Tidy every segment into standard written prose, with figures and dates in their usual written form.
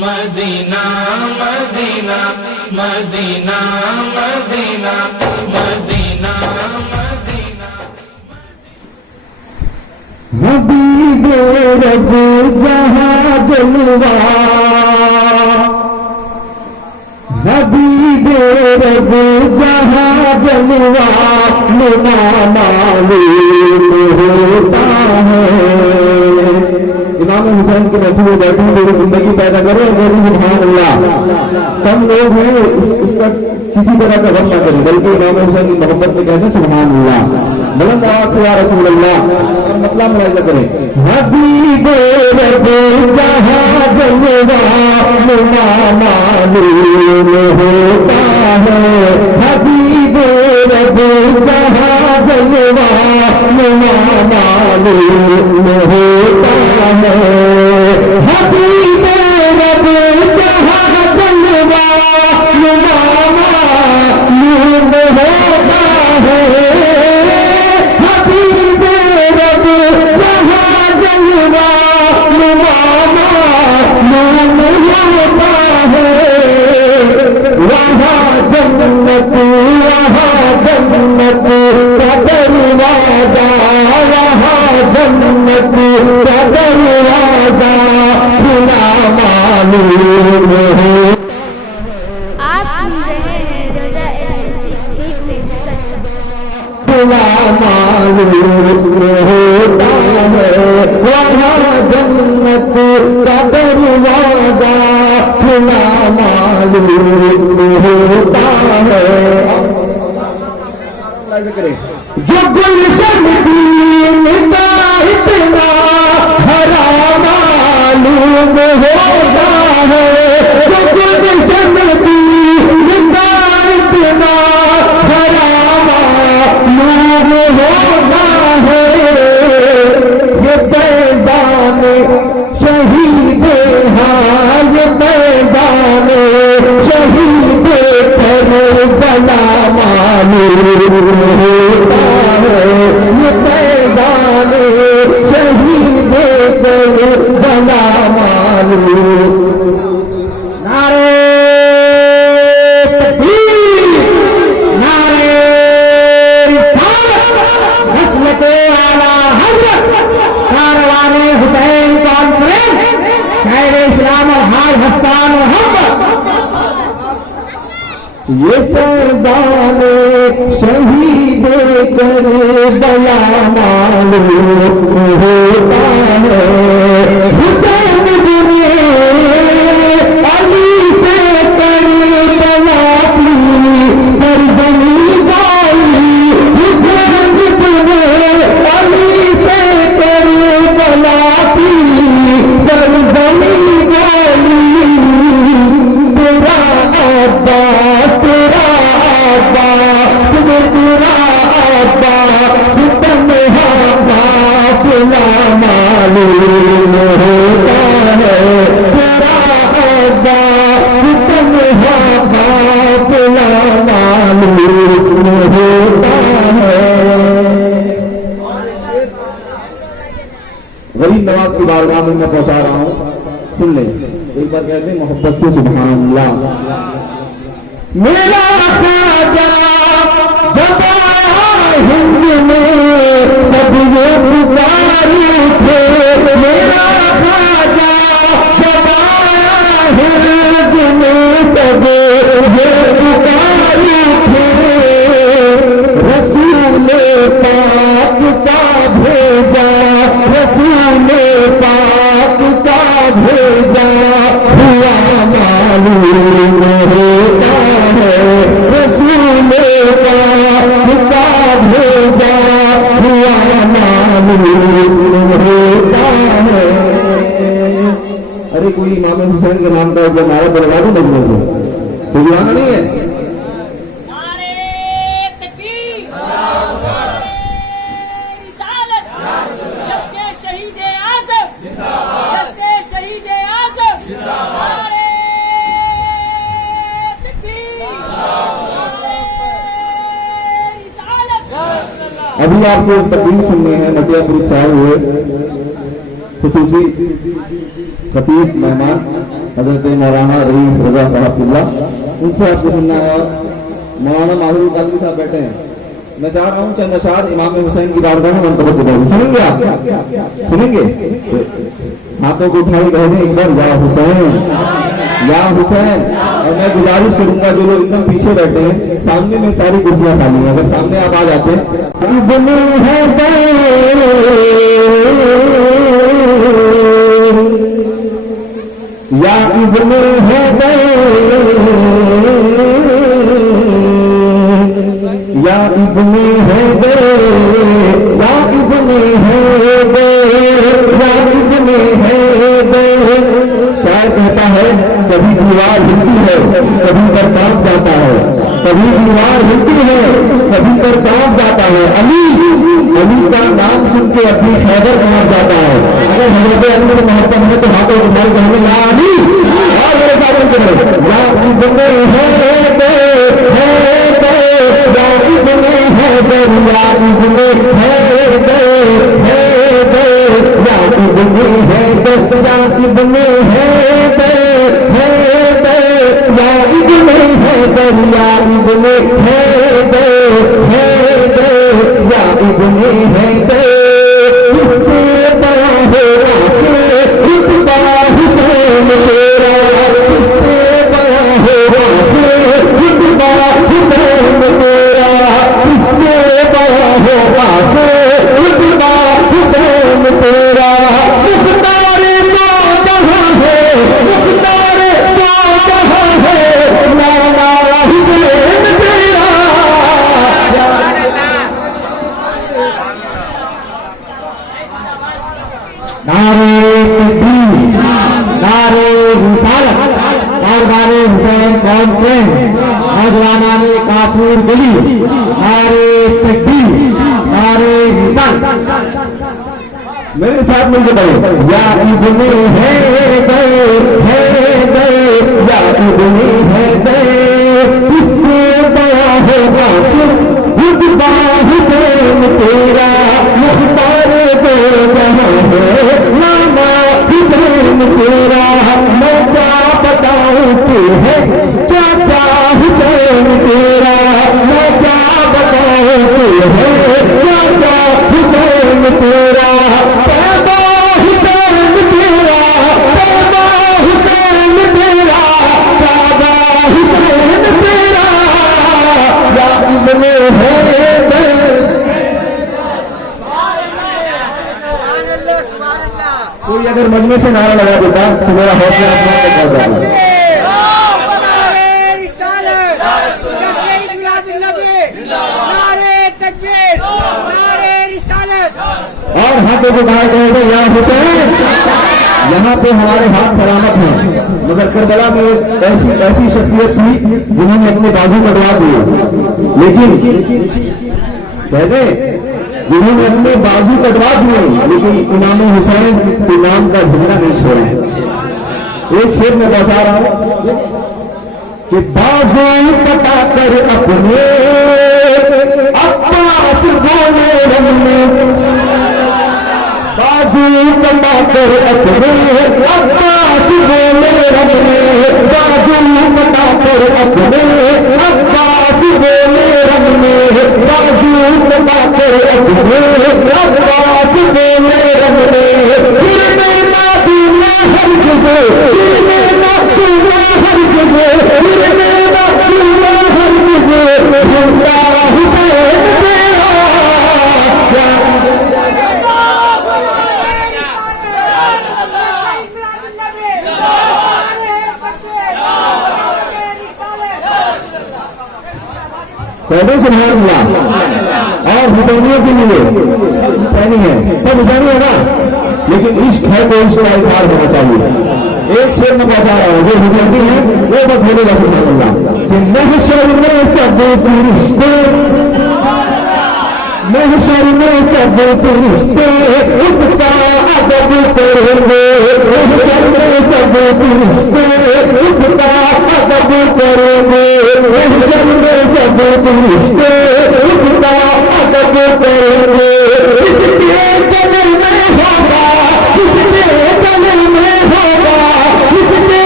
Medina Medina Medina Medina Medina Medina हबीबे रब जहां जलवा हबीबे रब जहां जलवा नुमा मालूम होता है। इमाम हुसैन के महफिल में बैठे मेरी जिंदगी पैदा करो और सुभान अल्लाह। कम लोग हैं उसका किसी तरह का गम ना करें, बल्कि इमाम हुसैन की मोहब्बत में कहते सुभान अल्लाह। बुलंद आवाज से या रसूल अल्लाह और मतलब मुलाहिजा करें। हबीबे रब जहां जलवा नुमा मालूम होता है। हबीबे रब जहां जलवा नुमा मालूम होता है। हबीबे रब जहां जलवा नुमा मालूम होता है। हबीबे रब जहां जलवा नुमा मालूम होता है। वहाँ जन्नत का दरवाजा, वहाँ जन्नत का दरवाजा खुला मालूम है। आप सुन रहे हैं रजा एजेंसी की पेशकश। खुला मालूम होता है। वहाँ जन्नत का दरवाजा खुला मालूम होता है। जो गुलशन दीन का इतना हरा मालूम होता है। जो गुलशन दीन का इतना हरा मालूम होता है। ये फैज़ान शहीद हाँ, ये फैज़ान शहीद करबला मालूम होता है। ये फैज़ान शहीद करबला मालूम। नारे तकबीर, नारे रिसालत, नस्ल-ए आला हज़रत, कारवाने हुसैन कॉन्फ्रेंस, शायर इस्लाम और हाज हस्सान मोहम्मद। ये फैज़ान शहीद करबला मालूम होता है। हुसैन बिने अली से करबला की सरज़मी गाई। हुसैन बिने अली से करबला की सरज़मी गाई। तेरा अब्बास तेरा अब्बास तेरा अब्बास तन्हा काफ़िला मालूम होता है। तेरा अब्बास तन्हा काफ़िला मालूम होता है। गरीब नवाज की बारगाह में मैं पहुंचा रहा हूं, सुन ले। एक बार कहते हैं मोहब्बत से सुभान अल्लाह। मेरा ख्वाजा जब आया हिंद में सब ये पुकारे थे। मेरा ख्वाजा जब आया हिंद में सब ये पुकारे थे। रसूल पाक का भेजा, रसूल पाक का भेजा हुआ मालूम होता है। रसूल पाक का भेजा हुआ मालूम होता है। अरे कोई इमाम हुसैन के नाम का जो नारा बनवा दो मजमे से, तो बुलाना नहीं है। अभी आपको तकरीर सुनने हैं मटियापुर साहब हुए खुसूसी खतीब मेहमान हजरत मौलाना रईस रजा साहब किबला, उनसे आपको सुनना है। और मौलाना माहरुल कादरी साहब बैठे हैं, मैं चाह रहा हूँ चंद अशार इमाम हुसैन की बारगाह में उनको सुनेंगे आप? सुनेंगे? हाथों को उठाई कह दें एक बार, या हुसैन या हुसैन। और मैं गुजारिश करूंगा जो लोग एकदम पीछे बैठे हैं, सामने में सारी कुर्सियां खाली हैं, अगर सामने आप आ जाते हैं। या इब्ने हैदर, या इब्ने हैदर, या इब्ने हैदर, या इब्ने हैदर। शायद कहता है कभी दीवार हिलती है कभी पर कांप जाता है, कभी दीवार हिलती है कभी पर कांप जाता है। अली, अली का नाम सुन के अपनी खैबर पहुंच जाता है। अगर हजरत अली से मोहब्बत है तो हाथों को उठाई कहने या अली, और मेरे साथ करें या इब्ने हैदर, हैदर, या इब्ने हैदर, या इब्ने हैदर, हैदर, या इब्ने हैदर, या इब्ने हैदर, हैदर, या इब्ने हैदर, या इब्ने हैदर, हैदर, या इब्ने हैदर। इससे बड़ा होगा रुतबा हुसैन तेरा, इससे बड़ा होगा रुतबा हुसैन तेरा, इससे बड़ा होगा रुतबा हुसैन तेरा। मुख्तार तो जहां है, मुख्तार तो जहां है, नाना हुसैन तेरा। नारे तकबीर, नारे रिसालत, कारवाने हुसैन कॉन्फ्रेंस, नौजवानाने काफूर गली, नारे तकबीर, नारे रिसालत। मेरे साथ मिलकर पढ़े या इब्ने हैदर, हैदर, या इब्ने हैदर। इससे बड़ा होगा रुतबा हुसैन तेरा, मुख्तार दो जहां है, नाना हुसैन तेरा। मैं क्या बताऊं तू है चाचा हुसैन तेरा, मैं क्या बताऊं तू है चाचा हुसैन तेरा। पैदा हुसैन तेरा, पैदा हुसैन तेरा, पैदा हुसैन तेरा। या इब्ने हैदर। कोई अगर मजमे से नारा लगा देता तो मेरा हौसला अपना तक हो जाता। और हाथों को कहा गया या हुसैन। यहाँ पे हमारे हाथ सलामत हैं, मगर करबला में ऐसी शख्सियत थी जिन्होंने अपने बाजू कटवा दिए, लेकिन कहते जिन्होंने अपने बाजू कटवा दिए लेकिन इमाम हुसैन के नाम का झगड़ा नहीं छोड़ा। एक शेर में बता रहा हूं कि बाजू कटा कर अपने अब्बास बोले हमने, बाजू कटा कर अपने अब्बास बोले हमने, बाजू कटा कर अपने अब्बास बोले हमने, बाजू कटा कर अपने अब्बास बोले हमने। गिरने ना दूना हर जगह, गिरने ना दूना हर जगह, गिरने ना दूना हर जगह, झूठा हुसैन तेरा। कहते सुभान अल्लाह। और हुसैनियों के लिए हुसैनी है, सब हुसैनी है ना, लेकिन इश्क है तो इश्क का इजहार होना चाहिए। एक शेर में बता रहा हूँ जो हुसैनी है वो बस बोलेगा सुभान अल्लाह कि महशर में सब फरिश्ते, महशर में सब फरिश्ते उसका अदब करेंगे, महशर में सब फरिश्ते उसका अदब करेंगे, महशर में सब फरिश्ते उसका अदब करेंगे। इसके गले में होगा, इसके गले में होगा, इसके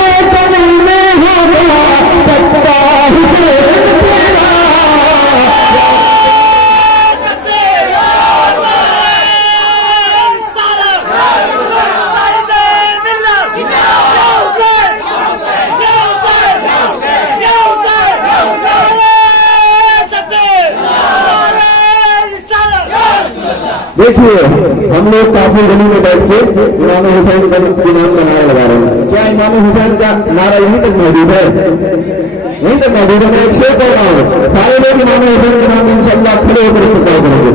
देखिए हम लोग काफी गली में बैठ के इमाम हुसैन के नाम का नारा लगा रहे हैं। क्या इमाम हुसैन का नारा यहीं तक मौजूद है? यहीं तक मौजूद है। मैं एक शेर पढ़ रहा हूँ, सारे लोग इमाम हुसैन के नाम इंशाअल्लाह खड़े होकर इस्तेमाल करेंगे।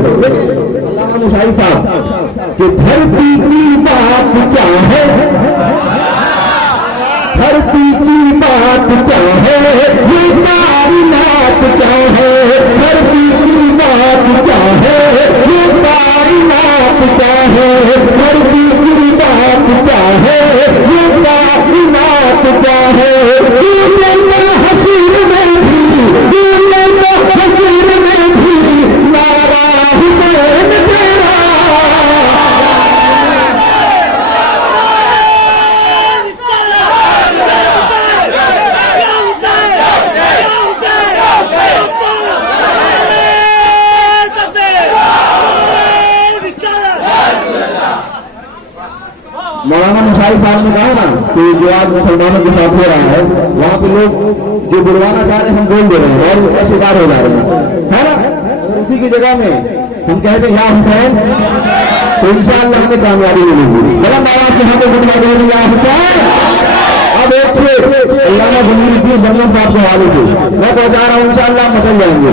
अल्लामा मुशाही साहब कि धरती की बात क्या है, धरती की बात क्या है, ये कायनात क्या है, धरती की बात क्या है, ये कायनात क्या है, धरती की बात क्या है, ये कायनात क्या है, हसीर में भी, हसीर में भी नारा हुसैन तेरा। मौलाना मुशाही साहब ने कहा ना कि जो आज मुसलमानों के साथ हो रहा है, वहां पे लोग जो बुलवाना चाह रहे हैं हम बोल दे रहे हैं और उसका शिकार हो जा रहे हैं, है ना। उसी की जगह में हम कहते हैं या हुसैन, तो इंशाअल्लाह हमें कामयाबी मिलेगी। गलत आवाज से हमें बुलवा देंगे या हुसैन। अब एक से अल्लामा जमीरुद्दीन बनिया साहब के हवाले से मैं पहुंचा रहा हूँ, इंशाअल्लाह बदल जाएंगे।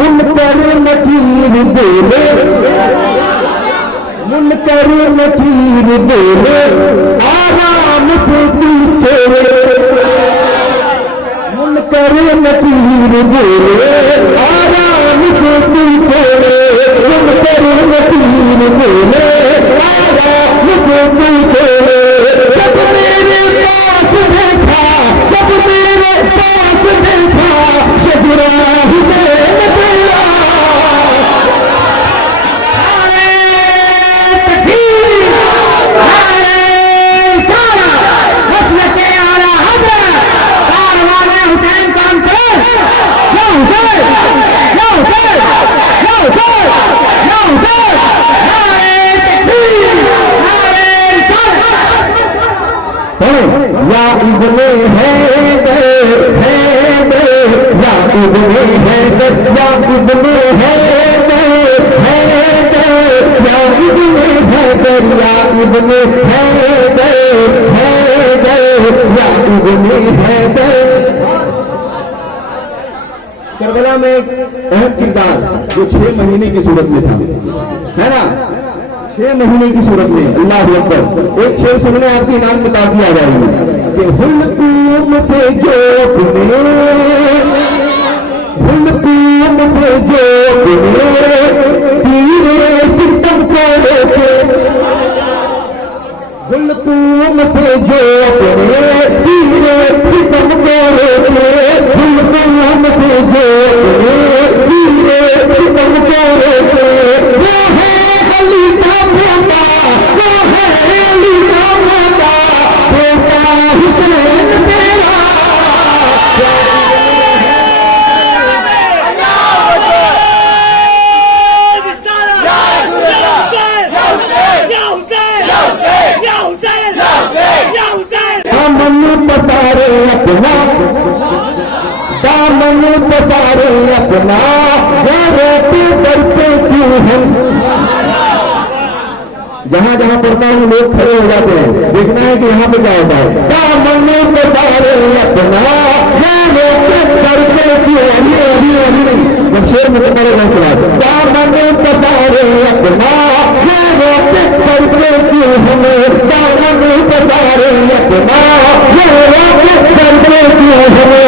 मुनकर नकीर बोले, मुनकर नकीर बोले, आराम से तू सोए, मुनकर नकीर बोले, आराम से तू सोए, मुनकर नकीर बोले, आराम से तू सोए। जब मेरे पास देखा, जब मेरे पास देखा, शजरा हुसैन तेरा। या इब्ने हैदर, हैदर, या इब्ने हैदर, या इब्ने हैदर, हैदर, या इब्ने हैदर, या इब्ने हैदर, हैदर, या इब्ने हैदर। करबला में एक अहम किरदार जो 6 महीने की सूरत में था, है ना, 6 महीने की सूरत में। अल्लाह अकबर। एक शेर सुनने आपकी नाम में काफी आ जाएगी कि हुलकूम से जो तुम्हें, हुलकूम से जो तुम्हें तीरे सितम को रोके, हुलकूम से जो तुम्हें तीरे सितम को रोके, हुलकूम से जो तुम्हें तीरे सितम को रोके। वो है अली का बेटा, वो है अली का बेटा, बेटा हुसैन तेरा। दामन पसारे अपना, दामन पसारे अपना, रोते डरते क्यों हम। जहां जहां पढ़ता हूं लोग खड़े हो जाते हैं, देखना है कि यहाँ पे क्या होता है। दामन पसारे अपना, रोते डरते क्यों। अभी जब शेर मुकम्मल होने के बाद दामन पसारे अपना, रोते डरते क्यों हमें, दामन पसारे अपना, रोते डरते क्यों हमें।